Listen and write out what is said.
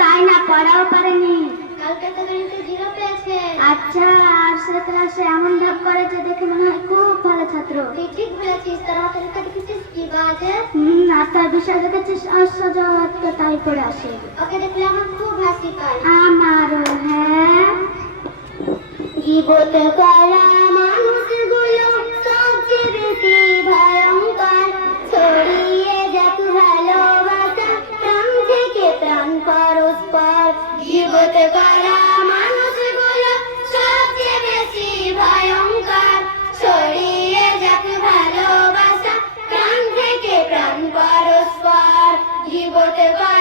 তাই না পড়াও পারেনি। আচ্ছা আর এমন ভাব করেছে দেখে মনে হয় খুব ভালো ছাত্র। ঠিক বলেছিস তারা কি বাজে? আর তার বিষয়ের অসজাত আশ্চর্য তাই করে আসে। ওকে দেখলে আমার খুব হাসি পায়। আমার হ্যাঁ। জীবত করা মানুষগুলো সবচেয়ে বেশি ভয়ঙ্কর। ছড়িয়ে যাক ভালোবাসা প্রাণ থেকে প্রাণ পরস্পর। জীবত করা te va.